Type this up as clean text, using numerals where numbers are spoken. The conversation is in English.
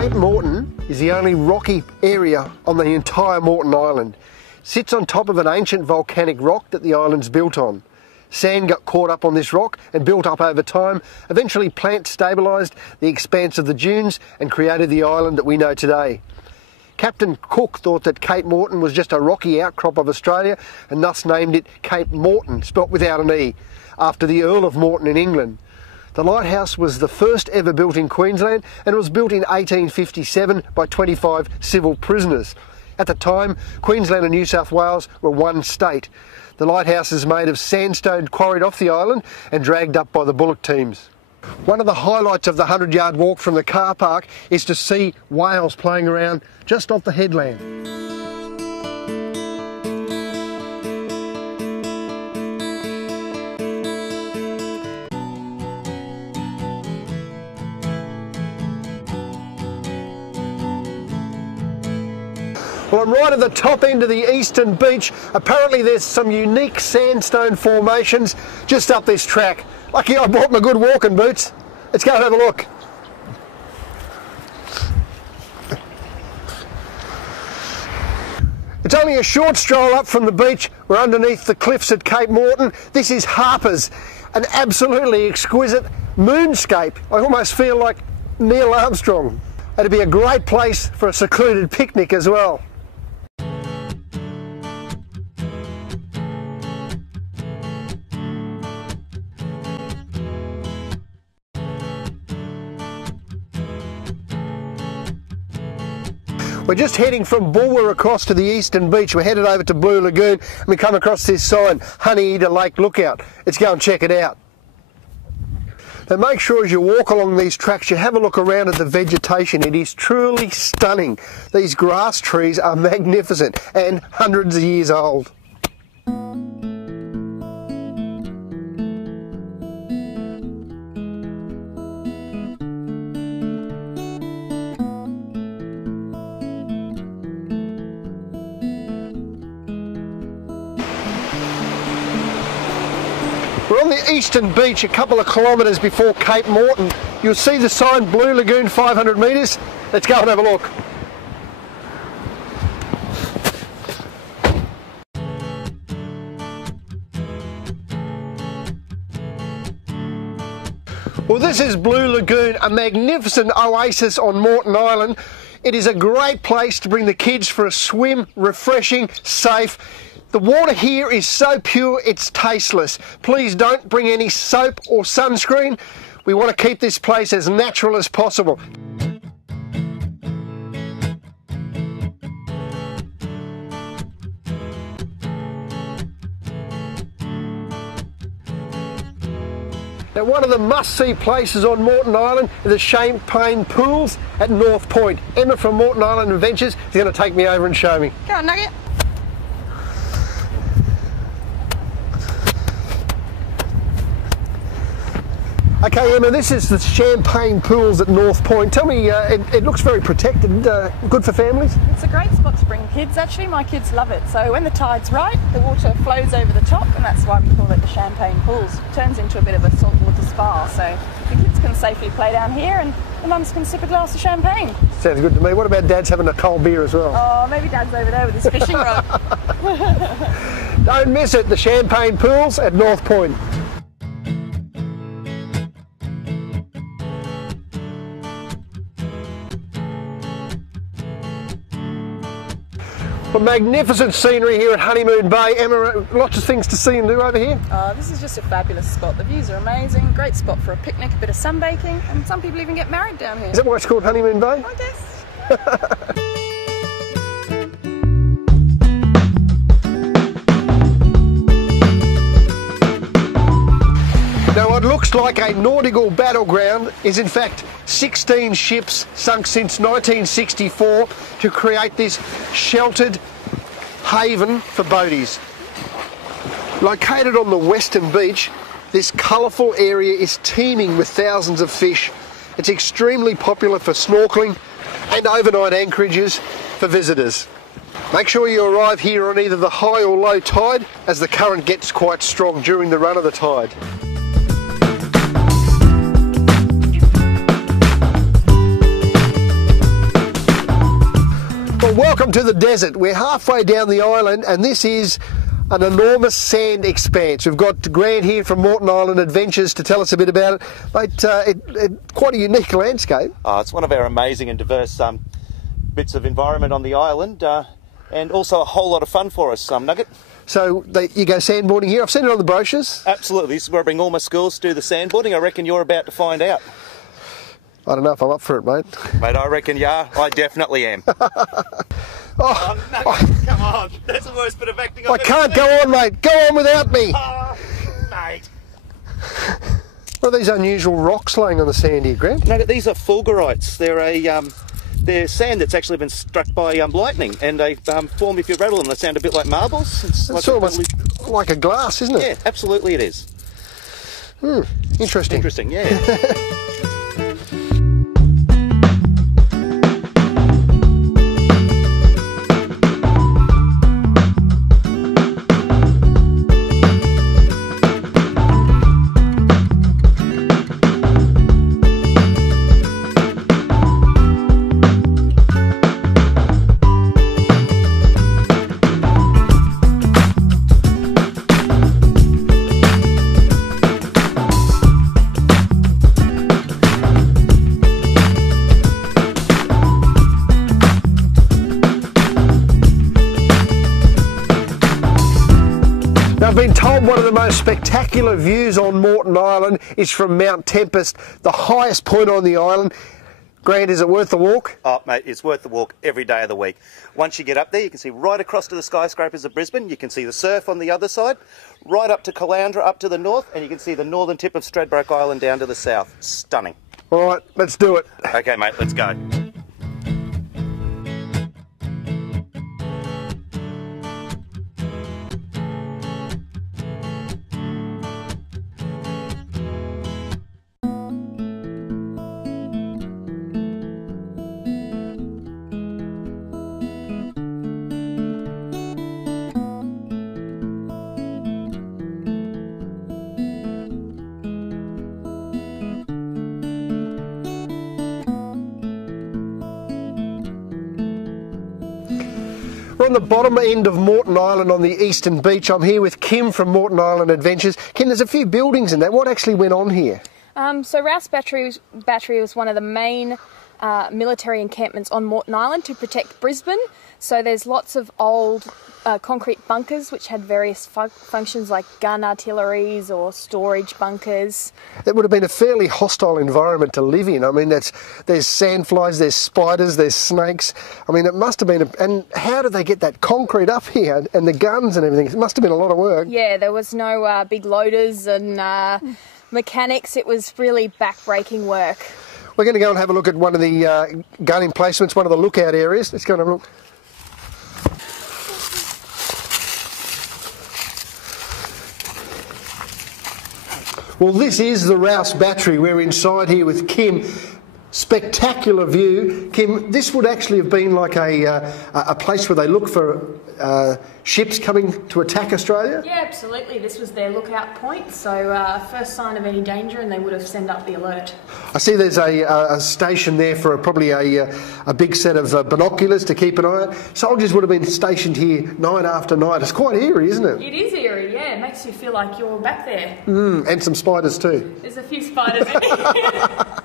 Cape Moreton is the only rocky area on the entire Moreton Island. It sits on top of an ancient volcanic rock that the island's built on. Sand got caught up on this rock and built up over time. Eventually plants stabilised the expanse of the dunes and created the island that we know today. Captain Cook thought that Cape Moreton was just a rocky outcrop of Australia and thus named it Cape Moreton, spelt without an E, after the Earl of Moreton in England. The lighthouse was the first ever built in Queensland and it was built in 1857 by 25 civil prisoners. At the time, Queensland and New South Wales were one state. The lighthouse is made of sandstone quarried off the island and dragged up by the bullock teams. One of the highlights of the 100-yard walk from the car park is to see whales playing around just off the headland. Well, I'm right at the top end of the eastern beach. Apparently there's some unique sandstone formations just up this track. Lucky I brought my good walking boots. Let's go and have a look. It's only a short stroll up from the beach. We're underneath the cliffs at Cape Moreton. This is Harpers, an absolutely exquisite moonscape. I almost feel like Neil Armstrong. It'd be a great place for a secluded picnic as well. We're just heading from Bulwer across to the eastern beach. We're headed over to Blue Lagoon and we come across this sign, Honeyeater Lake Lookout. Let's go and check it out. Now make sure as you walk along these tracks you have a look around at the vegetation. It is truly stunning. These grass trees are magnificent and hundreds of years old. We're on the eastern beach a couple of kilometres before Cape Moreton. You'll see the sign Blue Lagoon 500 metres. Let's go and have a look. Well, this is Blue Lagoon, a magnificent oasis on Moreton Island. It is a great place to bring the kids for a swim, refreshing, safe. The water here is so pure it's tasteless. Please don't bring any soap or sunscreen. We want to keep this place as natural as possible. Now, one of the must-see places on Moreton Island is the Champaign Pools at North Point. Emma from Moreton Island Adventures is going to take me over and show me. Go on, Nugget. Okay, Emma, this is the Champaign Pools at North Point. Tell me, it looks very protected, good for families? It's a great spot to bring kids. Actually, my kids love it. So when the tide's right, the water flows over the top, and that's why we call it the Champaign Pools. It turns into a bit of a saltwater spa, so the kids can safely play down here, and the mums can sip a glass of champagne. Sounds good to me. What about Dad's having a cold beer as well? Oh, maybe Dad's over there with his fishing rod. Don't miss it, the Champaign Pools at North Point. Well, magnificent scenery here at Honeymoon Bay. Emma, lots of things to see and do over here. This is just a fabulous spot. The views are amazing. Great spot for a picnic, a bit of sunbaking, and some people even get married down here. Is that why it's called Honeymoon Bay? I guess. Now, what looks like a nautical battleground is in fact 16 ships sunk since 1964 to create this sheltered haven for boaties. Located on the western beach, this colourful area is teeming with thousands of fish. It's extremely popular for snorkelling and overnight anchorages for visitors. Make sure you arrive here on either the high or low tide, as the current gets quite strong during the run of the tide. Welcome to the desert. We're halfway down the island and this is an enormous sand expanse. We've got Grant here from Moreton Island Adventures to tell us a bit about it. Mate, quite a unique landscape. It's one of our amazing and diverse bits of environment on the island, and also a whole lot of fun for us, Nugget. So you go sandboarding here? I've seen it on the brochures. Absolutely. This is where I bring all my schools to do the sandboarding. I reckon you're about to find out. I don't know if I'm up for it, mate. Mate, I reckon you are. I Definitely am. Nugget, come on. That's the worst bit of acting I've I can't go on, mate. Go on without me. Mate. What are these unusual rocks laying on the sand here, Grant? Nugget, these are fulgurites. They're sand that's actually been struck by lightning, and they form, if you rattle them, they sound a bit like marbles. It's almost like a glass, isn't it? Yeah, absolutely it is. Interesting. Interesting, yeah. I've been told one of the most spectacular views on Moreton Island is from Mount Tempest, the highest point on the island. Grant, is it worth the walk? Oh, mate, it's worth the walk every day of the week. Once you get up there, you can see right across to the skyscrapers of Brisbane. You can see the surf on the other side, right up to Caloundra, up to the north, and you can see the northern tip of Stradbroke Island down to the south. Stunning. All right, let's do it. Okay, mate, let's go. We're on the bottom end of Moreton Island on the eastern beach. I'm here with Kim from Moreton Island Adventures. Kim, there's a few buildings in there. What actually went on here? So Rous Battery was one of the main military encampments on Moreton Island to protect Brisbane. So there's lots of old concrete bunkers which had various functions like gun artilleries or storage bunkers. It would have been a fairly hostile environment to live in. I mean, there's sandflies, there's spiders, there's snakes. I mean, it must have been... and how did they get that concrete up here and the guns and everything? It must have been a lot of work. Yeah, there was no big loaders and mechanics. It was really back-breaking work. We're going to go and have a look at one of the gun emplacements, one of the lookout areas. Let's go and have a look. Well, this is the Rous Battery. We're inside here with Kim. Spectacular view. Kim, this would actually have been like a place where they look for ships coming to attack Australia? Yeah, absolutely. This was their lookout point, so first sign of any danger and they would have sent up the alert. I see there's a station there for probably a big set of binoculars to keep an eye on. Soldiers would have been stationed here night after night. It's quite eerie, isn't it? It is eerie, yeah. It makes you feel like you're back there. And some spiders too. There's a few spiders in here.